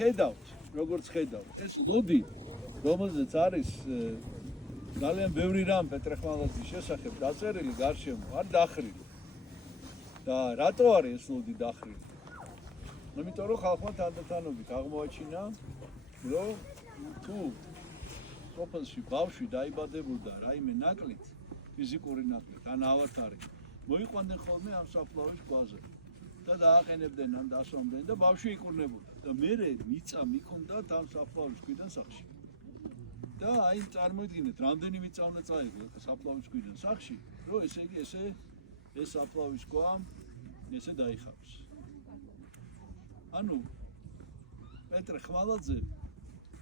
ხედავთ, როგორც ხედავთ, ეს ლოდი, რომელზეც არის ძალიან ბევრი რამ პეტრე-ხმალაძის შესახებ დაწერილი გარშემო, არ დახრილი. და რატო არის ეს ლოდი დახრილი? იმიტომ რომ ხალხმა თანდათანობით აღმოაჩინა, რომ თუ სოფელში ბავშვი დაიბადებოდა რაიმე ნაკლით, ფიზიკური ნაკლით, ან ავათარი, მოიყვანდნენ ხოლმე ამ საფლავის გვაზე და დააყენებდნენ ამ დასვამდნენ და ბავშვი იკურნებოდა და მერე მიწა მიქონდათ ამ საფლავის ქვიდან სახში. და აი წარმოიდგინეთ, რამდენი მიწა უნდა წაიღო საფლავის ქვიდან სახში, რომ ესე იგი ეს საფლავის ქვა ესე დაიხავს. ანუ პეტრე-ხმალაძე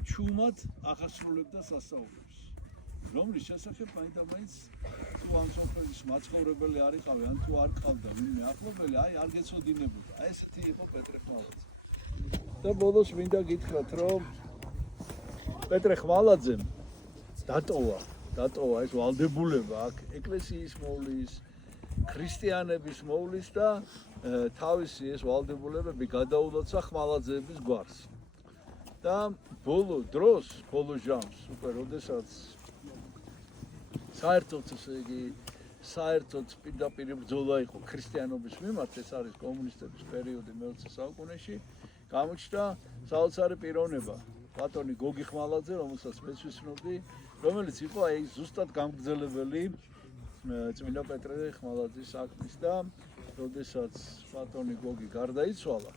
ჩუმად აღასრულებდა სასწაულებს, რომლის შესახებ მაინც თუ ამ სოფლის მაცხოვრებელი არ იყავი, ან თუ არ ყავდა ვინმე ახლობელი, აი არ გეცოდინებოდა. აი ესეთი იყო პეტრე-ხმალაძე. და ბოლოს მინდა გითხრათ, რომ პეტრე-ხმალაძემ დატოვა ეს ვალდებულება აქ ეკლესიის მოვლის, ქრისტიანების მოვლის და თავისი ეს ვალდებულებები გადაულოცა ხმალაძეების გვარს. და ბოლო დროს, ბოლო ჟამს, უკვე როდესაც საერთოდ ესე იგი საერთოდ პირდაპირ ბრძოლა იყო ქრისტიანობის მიმართ, ეს არის კომუნისტების პერიოდი მე-20 საუკუნეში, გამოჩნდა საოცარი პიროვნება, ბატონი გოგი ხმალაძე, რომელსაც მეც ვიცნობდი, რომელიც იყო აი ზუსტად გამგრძელებელი წმინდა პეტრე-ხმალაძის საქმის და როდესაც ბატონი გოგი გარდაიცვალა,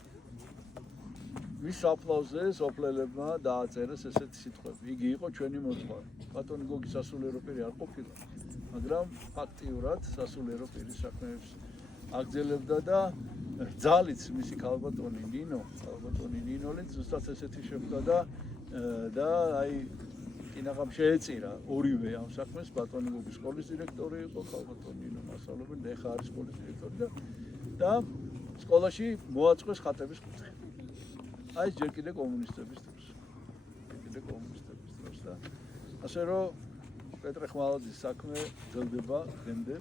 მის საფლავზე სოფლელებმა დააწერეს ესეთი სიტყვები. იგი იყო ჩვენი მოძღვარი. ბატონი გოგი სასულიერო პირი არ ყოფილა, მაგრამ ფაქტიურად სასულიერო პირის საქმეებს აგრძელებდა და ძალიც მისი ქალბატონი ნინოლით ზუსტად ესეთი შეხვდა და აი კინაღამ შეეწირა ორივე ამ საქმეს. ბატონი გოგის სკოლის დირექტორი იყო, ქალბატონი ნინო მასწავლებელი, და ეხა არის სკოლის დირექტორი და სკოლაში მოაწყვეს ხატების კუთხე. აი ეს ჯერ კიდე კომუნისტების დროს. და ასე რომ პეტრე-ხმალაძის საქმე გრძელდება დღემდე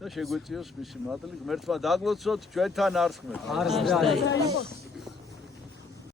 და შეგვეციოს მისი მადლი. ღმერთმა დაგლოცოთ, ჩვენთან არსხმეთ.